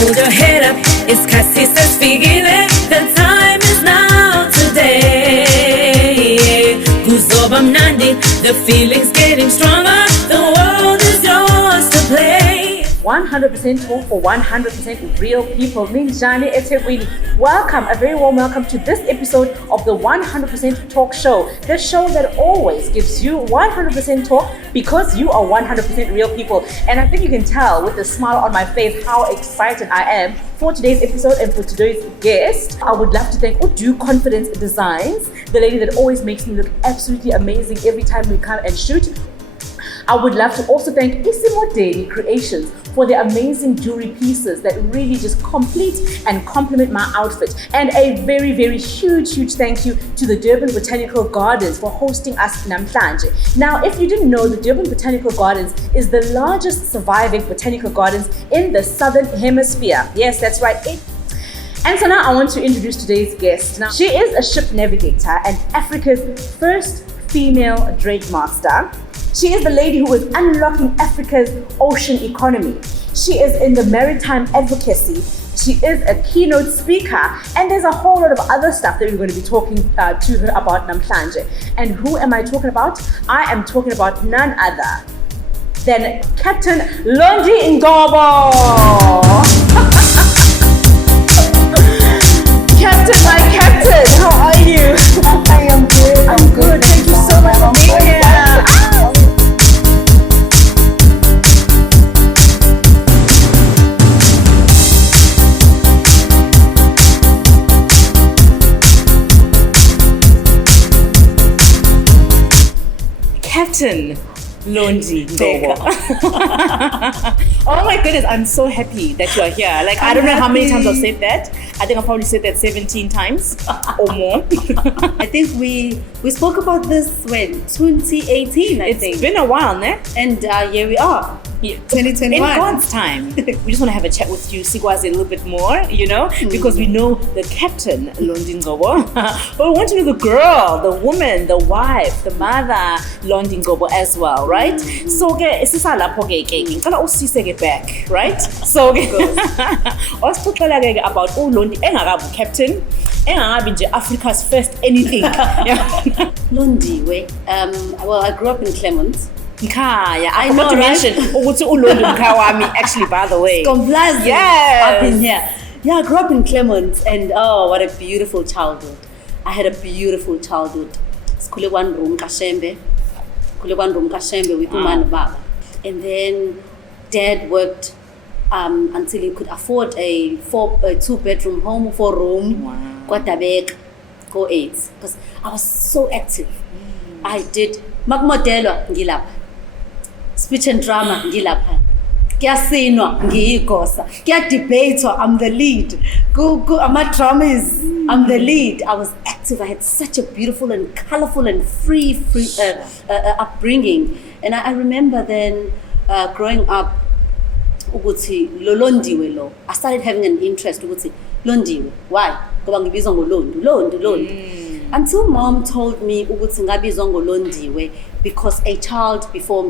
Hold your head up, it's Cassie says figile. The time is now today. Kuzoba mnandi, the feeling's getting stronger. The world is yours to play. 100% talk for 100% real people. Minjani eThekwini. Welcome, a very warm welcome to this episode of the 100% Talk Show. The show that always gives you 100% talk because you are 100% real people. And I think you can tell with the smile on my face how excited I am for today's episode and for today's guest. I would love to thank Udu Confidence Designs, the lady that always makes me look absolutely amazing every time we come and shoot. I would love to also thank Isimo Daily Creations for their amazing jewelry pieces that really just complete and complement my outfit. And a very, very huge thank you to the Durban Botanical Gardens for hosting us namhlanje. Now, if you didn't know, the Durban Botanical Gardens is the largest surviving botanical gardens in the Southern Hemisphere. Yes, that's right. And so now I want to introduce today's guest. Now, she is a ship navigator and Africa's first female dredge master. She is the lady who is unlocking Africa's ocean economy. She is in the maritime advocacy. She is a keynote speaker, and there's a whole lot of other stuff that we're going to be talking to her about namhlanje. And who am I talking about? I am talking about none other than Captain Londiwe Ngcobo. Captain, my captain, how are you? I am good. I'm good. Thank you so much for being here. Captain Londiwe Ngcobo. Oh my goodness, I'm so happy that you are here. Like, I don't know how many times I've said that. I think I've probably said that 17 times or more. I think we spoke about this when 2018, I think. It's been a while, ne? And here we are. Yeah. 2021. In God's time. We just want to have a chat with you, Sigwazi, a little bit more, you know, because we know the Captain Londiwe Ngcobo. But we want to know the girl, the woman, the wife, the mother, Londiwe Ngcobo as well, right? So, isisa lapho ke ngicela usiseke back, right? So, osixoxela about Londiwe engakabi captain, engakabi nje Africa's first anything. Londiwe. Well, I grew up in Clermont. Mkhaya. I know, forgot to right? mention ukuthi uLondiwe Mkhaya wami actually, by the way. Complazi. Yes. Up in here. Yeah, I grew up in Clermont, and oh, what a beautiful childhood. I had a beautiful childhood. Sikhule kwanroom kashembe with umama baba. And then Dad worked until he could afford a 2-bedroom home, 4-room. Wow. KwaDabeka, go 8. Because I was so active. I did makmodelo ngilapha. Speech and drama ngilapha. Kuyasinwa ngiyigosa. Kuyadebatewa, I'm the lead. Ama dramas, I'm the lead. I was active. I had such a beautiful and colorful and free upbringing. And I remember then growing up, ukuthi Londiwe lo. I started having an interest ukuthi Londiwe. Why? Ngoba ngibizwa ngoLondi. Until mom told me ukuthi ngabizwa ngoLondiwe because their child before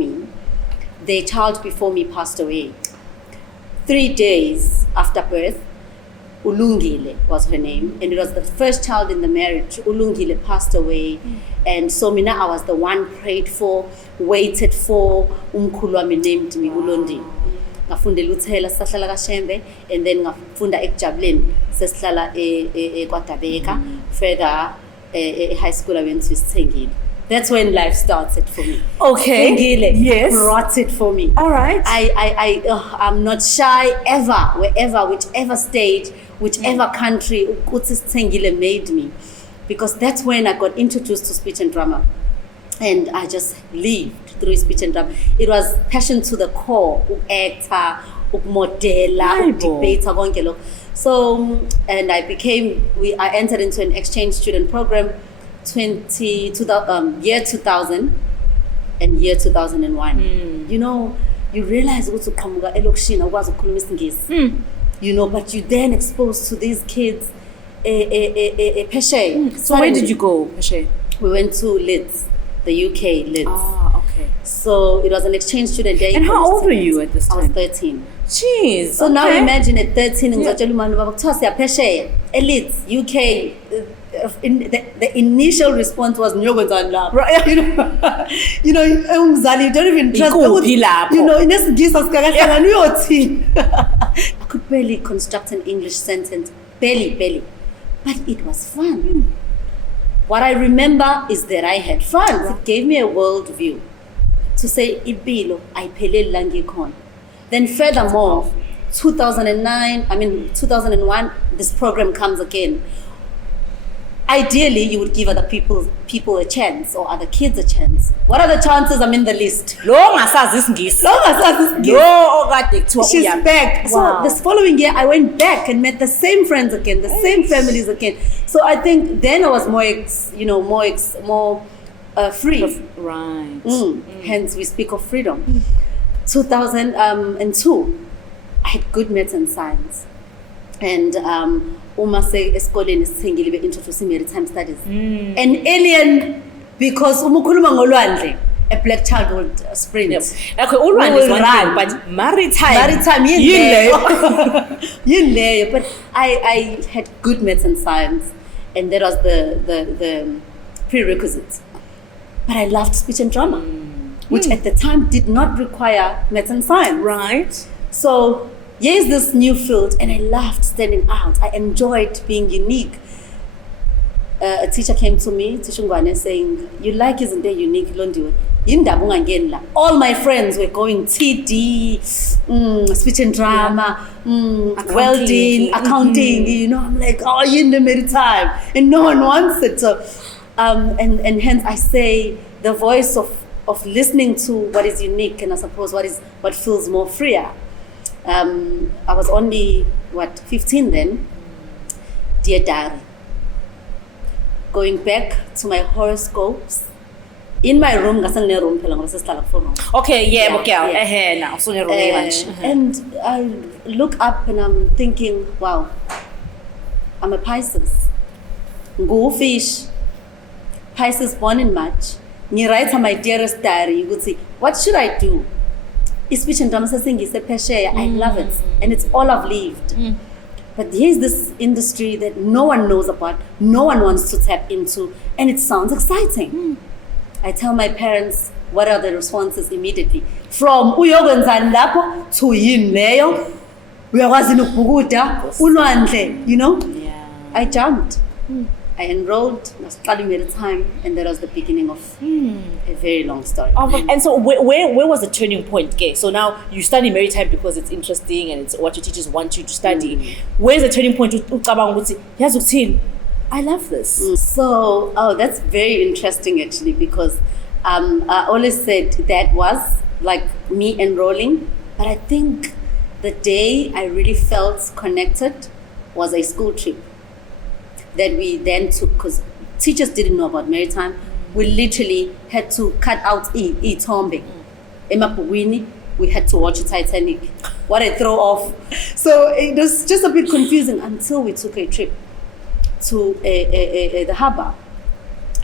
me passed away. 3 days after birth, Ulungile was her name, and it was the first child in the marriage. Ulungile passed away, and so mina I was the one prayed for, waited for. Umkhulu wami named me uLondiwe. Ngafundela uthela sihlala kaShembe, and then ngafunda eKujabuleni sesihlala eKwaDabeka. Further high school I went to Sithengile. That's when life started for me. Okay. Sithengile Yes. brought it for me. All right. I'm not shy ever, whichever stage, whichever country, ukuthi Sithengile made me. Because that's when I got introduced to speech and drama. And I just lived through speech and drama. It was passion to the core, actor, modela, debater, konke lokho. So, and I entered into an exchange student program year 2000 and year 2001. You know, you realize ukuthi uqhamuka elokishini awukwazi ukukhuluma isingisi. You know, but you then exposed to these kids Peshe. So where did you go, Peshe? We went to Leeds, the UK, Leeds. Ah, okay. So it was an exchange student there. And how old were you at this time? I was 13. Jeez. So now okay. imagine at 13 ngizotshela umama baba kuthiwa siyaphesheya elites UK the initial response was ngiyokwenzani lapho. Right. You know umzali you don't even trust Ikuphi lapho? you know inesigisa sikakahlangana uyothini. I could barely construct an English sentence, barely, but it was fun. What I remember is that I had fun. It gave me a world view to say impilo ayipheleli la ngikhona. Then furthermore 2001 this program comes again. Ideally you would give other people a chance or other kids a chance. What are the chances I'm in the list? Lo ngasazi isingisi. Lo okade kuthiwa She's uyaphi. back. Wow. So this following year, I went back and met the same friends again, the same families again. So I think then I was more free. Right. Hence, we speak of freedom. 2002, I had good maths and science. And uma se esikoleni sithengile be-introduce maritime studies. An alien, because umukhuluma ngolwandle. A black child would sprint. Yep. Okay, ulwandle is one thing, but maritime yinleyo. But I had good maths and science, and that was the prerequisites. But I loved speech and drama, which at the time did not require maths and science. Right. So here's this new field, and I loved standing out. I enjoyed being unique. A teacher came to me, Teacher Ngwane, saying, "You like isn't there unique, Londiwe? Yindaba ungangeni la." All my friends were going TD, speech and drama, welding, accounting. You know, I'm like, oh, you're in the maritime, and no one wants it. So, and hence I say the voice of listening to what is unique, and I suppose what feels more freer. I was only 15 then. Dear diary. Going back to my horoscopes in my room, Okay, now so and I look up and I'm thinking, wow, I'm a Pisces. Go fish. Pisces born in March. You write my dearest diary, you could see, what should I do? Speech and drama is a peshe. I love it. And it's all I've lived. But here's this industry that no one knows about, no one wants to tap into, and it sounds exciting. I tell my parents what are the responses immediately. From uyokwenzani lapho to yinleyo, uyakwazi nokubhukuda, ulwandle, you know? Yeah. I jumped. I enrolled, I was studying at a time, and that was the beginning of a very long story. And so where was the turning point? Okay, so now you study maritime because it's interesting and it's what your teachers want you to study. Where's the turning point? I love this. So, that's very interesting actually, because I always said that was like me enrolling, but I think the day I really felt connected was a school trip that we then took, because teachers didn't know about maritime. We literally had to cut out Tombe. Emapugwini, we had to watch Titanic. What a throw off. So it was just a bit confusing until we took a trip to the harbor.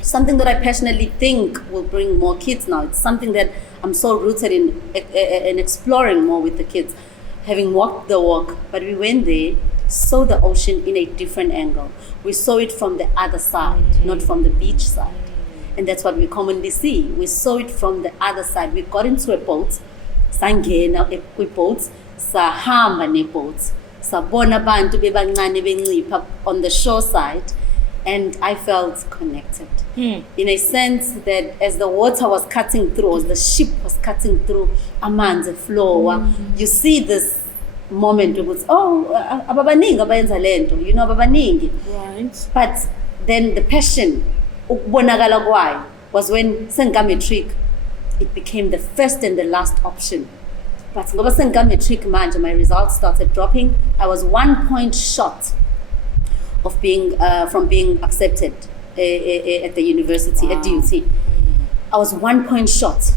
Something that I passionately think will bring more kids now. It's something that I'm so rooted in exploring more with the kids, having walked the walk. But we went there, saw the ocean in a different angle. We saw it from the other side, not from the beach side. And that's what we commonly see. We saw it from the other side. We got into a boat, sangena boats, sahamba neboats, sabona bantu bebancane bencipha on the shore side, and I felt connected. In a sense that as the water was cutting through, as the ship was cutting through amanzi floor, you see this moment of ababaningi abayenza lento, you know, ababaningi. Right. But then the passion ukubonakala kwayo was when sengametric it became the first and the last option. But ngoba sengametric manje my results started dropping. I was 1 point short of being from being accepted at the university, at DUT. I was 1 point short.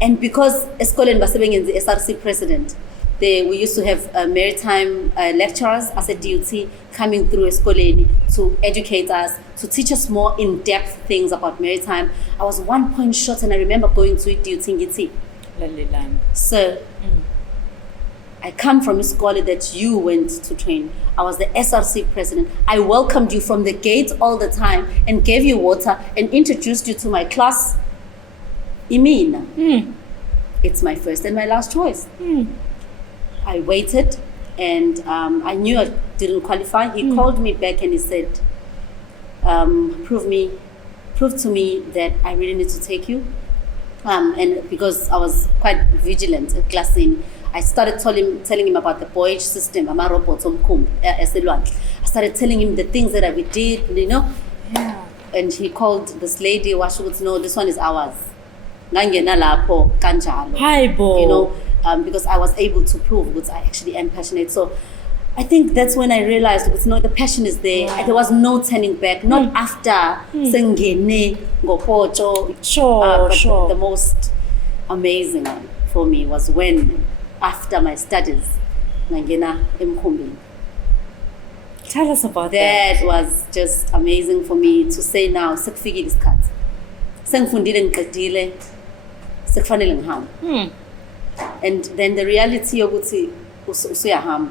And because esikoleni basebengenza SRC president, we used to have maritime lecturers as a DUT coming through esikoleni to educate us, to teach us more in-depth things about maritime. I was 1 point short, and I remember going to DUT ngithi, "Sir, I come from a school that you went to train. I was the SRC president. I welcomed you from the gate all the time and gave you water and introduced you to my class. Imina. It's my first and my last choice. I waited and I knew I didn't qualify. He called me back and he said, prove to me that I really need to take you. And because I was quite vigilant at classing, I started telling him about the Boyage system, I started telling him the things that we did, you know. Yeah. And he called this lady, Washwood, no, this one is ours. Hi, Bo. You know, because I was able to prove that I actually am passionate. So I think that's when I realized the passion is there. Yeah. There was no turning back, not after Sengene Ngopocho. Sure. The most amazing one for me was when, after my studies, Ngena Ngcobo. Tell us about that. That was just amazing for me to say now, sekufike isikhathi. Sengifundile ngiqedile, sekufanele ngihamba. And then the reality ukuthi usuyahamba.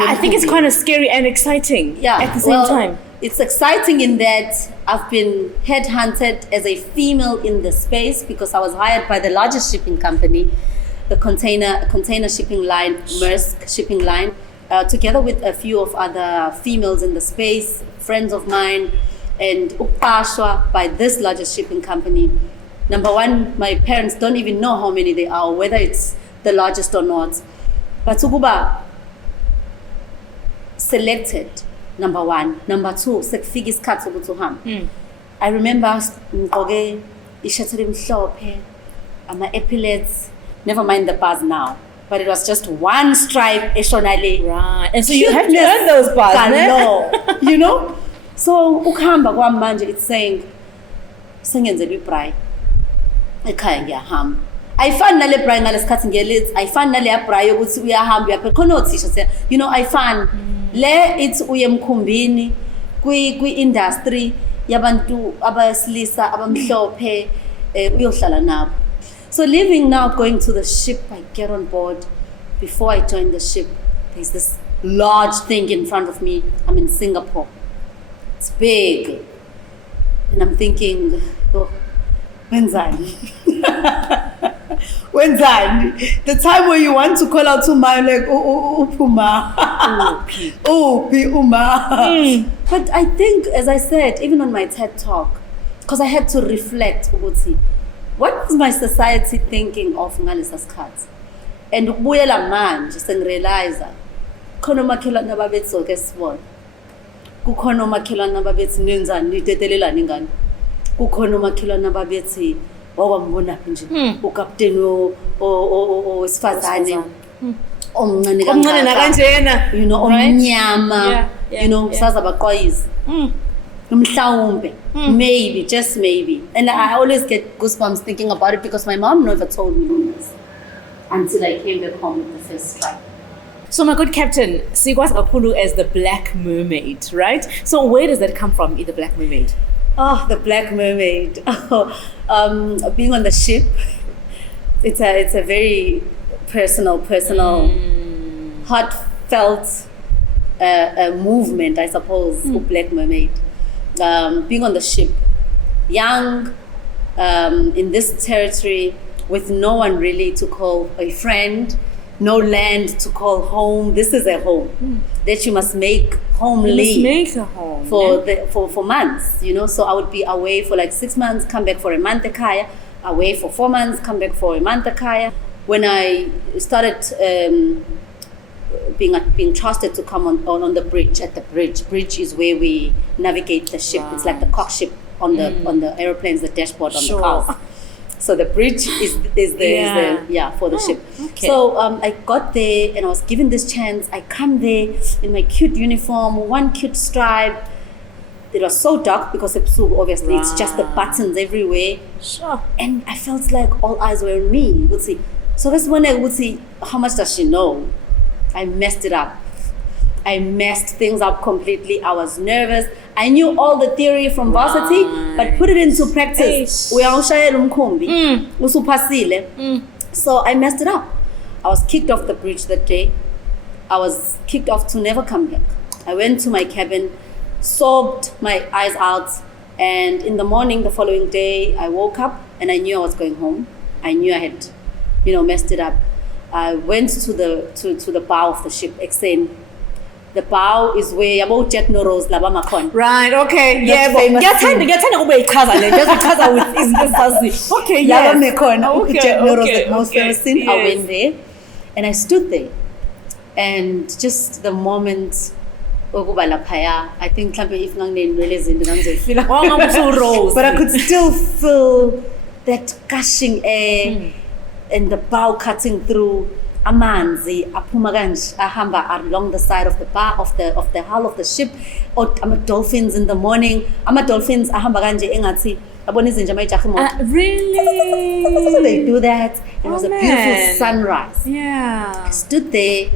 I think it's kind of scary and exciting at the same time. It's exciting in that I've been headhunted as a female in the space because I was hired by the largest shipping company, the container shipping line, Maersk shipping line, together with a few of other females in the space, friends of mine, and upashwa by this largest shipping company. Number one, my parents don't even know how many they are, whether it's the largest or not. But ukuba selected, number one. Number two, sekufika isikhathi sokuthi uhambe. I remember ngigqoke ishathi elimhlophe, ama-epaulets, never mind the bars now. But it was just one stripe eshonale. Right. And so you have to earn those bars, no? You know? So ukuhamba kwami manje, it's saying sengenzelwe ibrayi ekhaya ngiyahamba. Ayifani nale brayi ngalesikhathi ngiyelithi, ayifani nale brayi yokuthi uyahamba uyaphe khona othisha siya, you know, ayifani. Le it's uye emkhumbini kwi-industry yabantu abasilisa abamhlophe uyohlala nabo. So leaving now, going to the ship, I get on board. Before I join the ship, there's this large thing in front of me. I'm in Singapore. It's big. And I'm thinking, oh, wenzani? Wenzani? The time where you want to call out to my like, upuma. Uma. But I think, as I said, even on my TED talk, because I had to reflect, what was my society thinking of ngalesa sikhathi? And ukubuyela manje sengirealize khona omakhelwane ababethi soke sibona. Kukhona omakhelwane ababethi nenzani nitetelelana ingane. Kukhona omakhelwane ababethi wawambona nje ukapteni owesifazane omncane kanjena, you know, omnyama, you know, saza baqwayiza. Mhlawumbe, maybe, just maybe. And I always get goosebumps thinking about it because my mom never told me this until I came back home with the first strike. So my good captain, sikwazi kakhulu as the Black Mermaid, right? So where does that come from, the Black Mermaid? Oh, the Black Mermaid. Being on the ship, it's a very personal, heartfelt movement, I suppose, for Black Mermaid. Being on the ship, young, in this territory, with no one really to call a friend, no land to call home. This is a home that you must make homely. You must make a home for months, you know. So I would be away for like 6 months, come back for a month kaya, away for 4 months, come back for a month kaya. When I started being trusted to come on the bridge, at the bridge is where we navigate the ship. Right. It's like the cockpit on the airplanes, the dashboard on the cars. So the bridge is for the ship. Okay. So I got there and I was given this chance. I come there in my cute uniform, one cute stripe. It was so dark because obviously it's just the buttons everywhere. Sure. And I felt like all eyes were on me. So that's when I would see, how much does she know? I messed it up. I messed things up completely. I was nervous. I knew all the theory from varsity, but put it into practice. So I messed it up. I was kicked off the bridge that day. I was kicked off to never come back. I went to my cabin, sobbed my eyes out, and in the morning, the following day, I woke up and I knew I was going home. I knew I had, messed it up. I went to the bow of the ship, Exen. The bow is where yabo Jack Norose laba makhona. Right, okay. Yeah, but ngiyathanda ube ichaza le just ichaza with izinto. Okay, Laba yes. mekhona Okay, Jack Norose okay, the most okay, famous thing. I yes. went there and I stood there. And just the moment okuba laphaya, I think mhlawumbe if nganginenwele izinto ngangizofila Rose. but I could still feel that gushing air and the bow cutting through. Amanzi aphuma kanje ahamba along the side of the bar of the hull of the ship. Or dolphins in the morning. Dolphins ahamba kanje engathi abona izinja mayijaha imoto. Really? They do that. It was a man. beautiful sunrise. Yeah. I stood there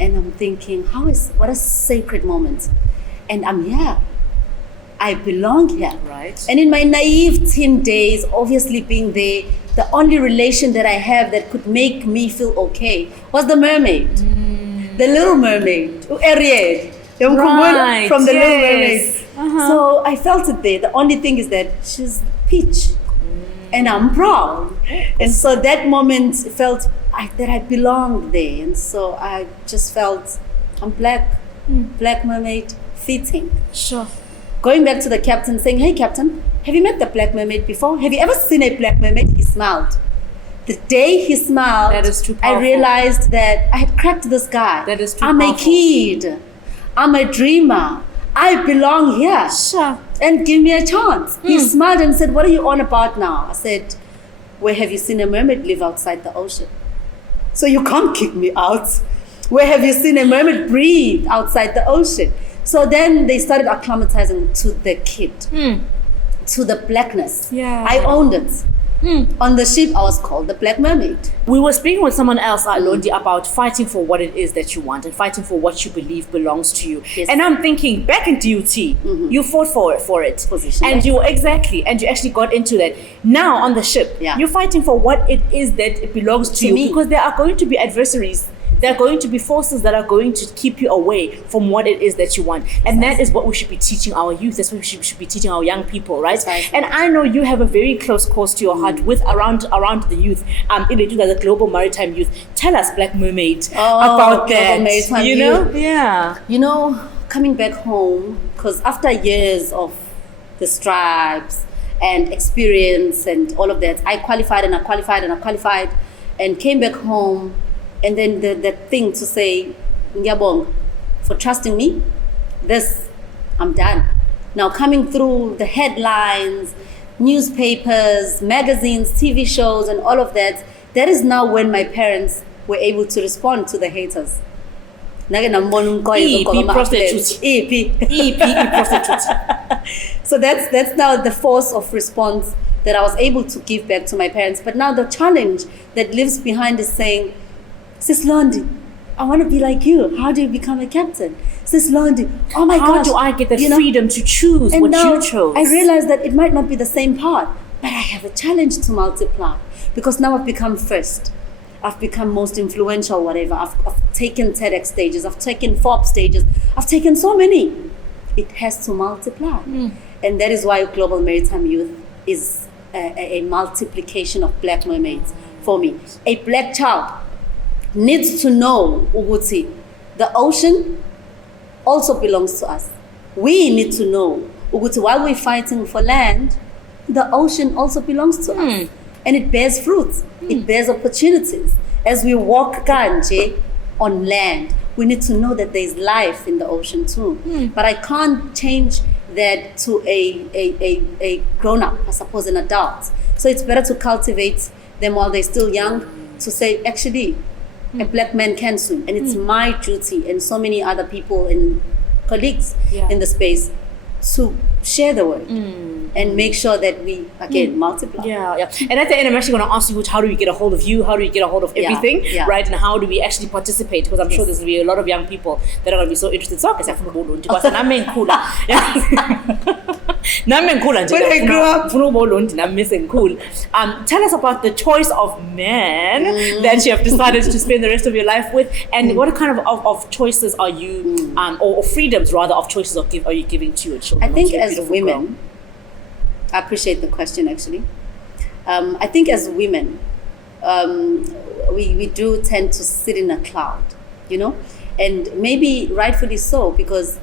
and I'm thinking, what a sacred moment. And I'm here. I belong here. Right. And in my naive teen days, obviously being there, the only relation that I have that could make me feel okay was the mermaid. The little mermaid. Ariel. Right, From the yes. little mermaid. So I felt it there. The only thing is that she's peach. And I'm brown. And so that moment felt that I belonged there. And so I just felt I'm black. Black mermaid, fitting. Sure. Going back to the captain saying, hey captain, have you met the black mermaid before? Have you ever seen a black mermaid? He smiled. The day he smiled, That is too I powerful. realized that I had cracked this guy. That is too I'm powerful. a kid. I'm a dreamer. I belong here. Sure. And give me a chance. He smiled and said, what are you on about now? I said, where have you seen a mermaid live outside the ocean? So you can't kick me out. Where have you seen a mermaid breathe outside the ocean? So then they started acclimatizing to the kid, to the blackness. Yeah. I owned it. On the ship, I was called the Black Mermaid. We were speaking with someone else, Londy, about fighting for what it is that you want and fighting for what you believe belongs to you. Yes. And I'm thinking, back in DUT, you fought for it. Position, And right. you actually got into that. Now on the ship, Yeah. you're fighting for what it is that it belongs to you. me. Because there are going to be adversaries. There are going to be forces that are going to keep you away from what it is that you want. And that is what we should be teaching our youth. That's what we should be teaching our young people, right? Precisely. And I know you have a very close cause to your heart with around the youth, the global maritime youth. Tell us, Black Mermaid, about Global that. Maritime You know? Youth. Yeah. Coming back home, because after years of the stripes and experience and all of that, I qualified and came back home. And then the thing to say, Ngiyabonga for trusting me, I'm done. Now coming through the headlines, newspapers, magazines, TV shows, and all of that, that is now when my parents were able to respond to the haters. EP prostitute. EP prostitute. So that's now the force of response that I was able to give back to my parents. But now the challenge that lives behind is saying, Sis Londy, I want to be like you. How do you become a captain? Sis Londy, oh my How gosh. do I get the freedom to choose And what now you chose? I realized that it might not be the same path, but I have a challenge to multiply because now I've become first. I've become most influential, whatever. I've taken TEDx stages. I've taken Forbes stages. I've taken so many. It has to multiply. And that is why Global Maritime Youth is a multiplication of Black mermaids for me. A black child needs to know ukuthi the ocean also belongs to us. We need to know ukuthi while we're fighting for land, the ocean also belongs to us. And it bears fruits. It bears opportunities. As we walk kanje on land, we need to know that there's life in the ocean too. But I can't change that to a grown-up, I suppose an adult. So it's better to cultivate them while they're still young to say, actually, a black man can swim, and it's my duty and so many other people and colleagues in the space to share the word and make sure that we again multiply. Yeah. And at the end, I'm actually going to ask you, how do we get a hold of you? How do we get a hold of everything, right? And how do we actually participate? Because I'm sure there's going to be a lot of young people that are going to be so interested. So, Nami ngikhula nje When I grew up. ngifuna ukuba uLondi nami sengikhula. Tell us about the choice of man that you have decided to spend the rest of your life with, and what kind of choices are you or freedoms rather of choices are you giving to your children? I think to your as beautiful women, girl? I appreciate the question actually. I think as women, we do tend to sit in a cloud, you know, and maybe rightfully so, because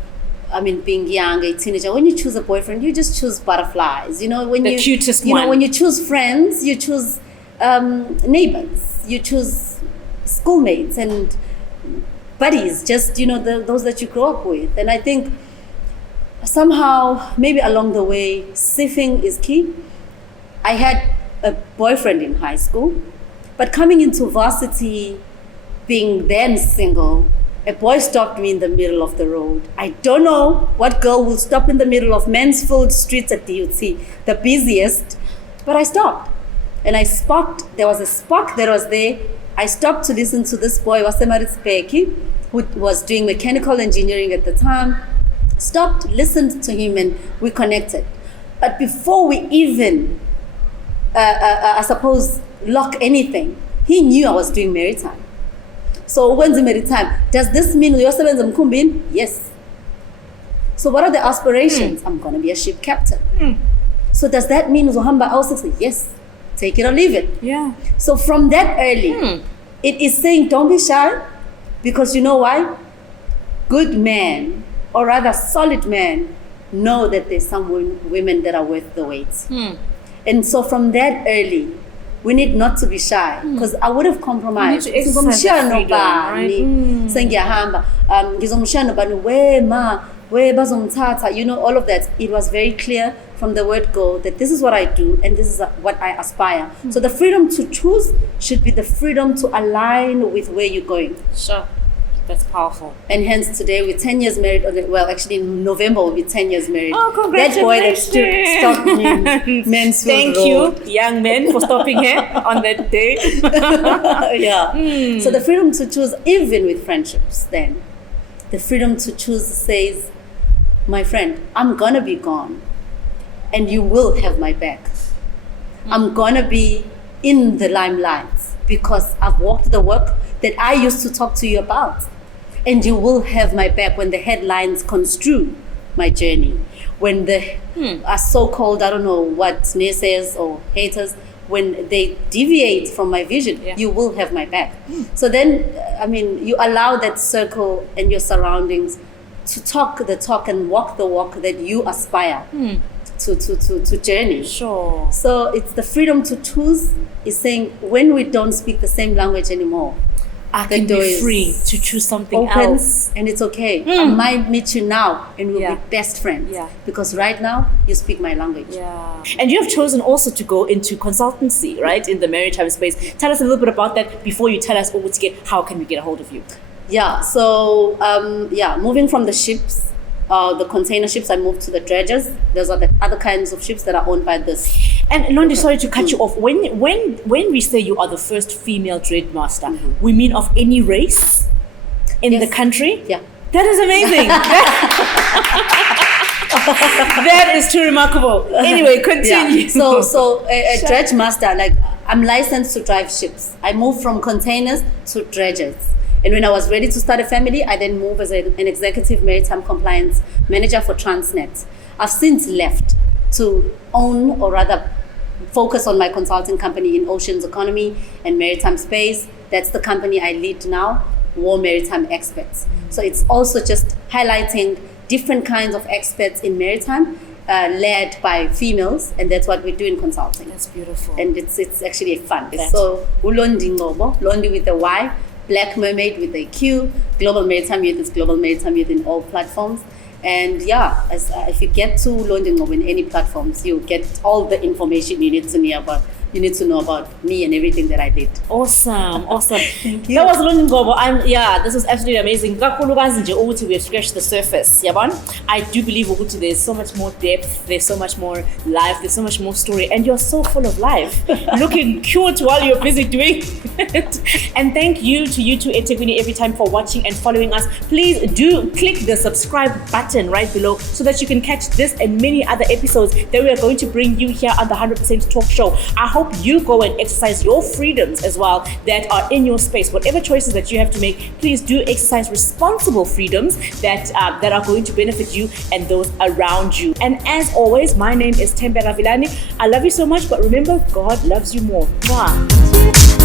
I mean, being young, a teenager, when you choose a boyfriend, you just choose butterflies, you know, when The cutest you know, one. when you choose friends, you choose neighbors, you choose schoolmates and buddies, just, you know, those that you grew up with. And I think somehow, maybe along the way, sifting is key. I had a boyfriend in high school, but coming into varsity, being then single, a boy stopped me in the middle of the road. I don't know what girl will stop in the middle of Mansfield Streets at DUT, the busiest, but I stopped. And I sparked, there was a spark that was there. I stopped to listen to this boy, Wasemarit Speki, who was doing mechanical engineering at the time. Stopped, listened to him, and we connected. But before we even, I suppose, lock anything, he knew I was doing maritime. So when's the maritime? Does this mean you're seven Mkumbin? Yes. So what are the aspirations? I'm gonna be a ship captain. So does that mean Zohamba L6? Yes. Take it or leave it. Yeah. So from that early, it is saying don't be shy, because you know why? Good men, or rather solid men, know that there's some women that are worth the wait. And so from that early, we need not to be shy, because I would have compromised. You need to exercise that freedom, right? Sengiyahamba, ngizomshaya nobani, where bazomthatha, you know, all of that. It was very clear from the word go that this is what I do and this is what I aspire. So the freedom to choose should be the freedom to align with where you're going. Sure. That's powerful. And hence today we're 10 years married. Well, actually in November we'll be 10 years married. Oh, That boy that congratulations. stopped me in Mansfield Thank Road. you, young men, for stopping here on that day. Yeah. So the freedom to choose, even with friendships, then the freedom to choose says, my friend, I'm gonna be gone and you will have my back. I'm gonna be in the limelight because I've walked the work that I used to talk to you about. And you will have my back when the headlines construe my journey. When the so-called, I don't know what, naysayers or haters, when they deviate from my vision, you will have my back. So then, I mean, you allow that circle and your surroundings to talk the talk and walk the walk that you aspire to journey. Sure. So it's the freedom to choose is saying when we don't speak the same language anymore, I can be free to choose something else. And it's okay. I might meet you now and we'll be best friends. Yeah. Because right now you speak my language. Yeah. And you have chosen also to go into consultancy, right? In the maritime space. Tell us a little bit about that before you tell us how can we get a hold of you? Yeah. So moving from the ships, the container ships, I moved to the dredges. Those are the other kinds of ships that are owned by this. And Londy, sorry to cut you off. When we say you are the first female dredge master, we mean of any race in the country? Yeah. That is amazing. That is too remarkable. Anyway, continue. Yeah. So a dredge master, like I'm licensed to drive ships. I moved from containers to dredges. And when I was ready to start a family, I then moved as an executive maritime compliance manager for Transnet. I've since left to own, or rather focus on my consulting company in oceans economy and maritime space. That's the company I lead now, War Maritime Experts. So it's also just highlighting different kinds of experts in maritime, led by females, and that's what we do in consulting. That's beautiful. And it's actually fun. So Londiwe Ngcobo, Londy with a Y, Blaqmermaid with a Q, Global Maritime Youth is Global Maritime Youth in all platforms. And if you get to Londiwe Ngcobo in any platforms, you get all the information you need to know about you need to know about me and everything that I did. Awesome. Thank you. That was Londiwe Ngcobo. This was absolutely amazing. Kakhulukazi nje ukuthi we have scratched the surface. Yabona? I do believe ukuthi there's so much more depth, there's so much more life, there's so much more story, and you're so full of life. Looking cute while you're busy doing it. And thank you to eThekwini every time for watching and following us. Please do click the subscribe button right below so that you can catch this and many other episodes that we are going to bring you here on the 100% Talk Show. I hope you go and exercise your freedoms as well that are in your space. Whatever choices that you have to make, please do exercise responsible freedoms that are going to benefit you and those around you. And as always, my name is Thembeka Vilani. I love you so much, but remember, God loves you more. Mwah.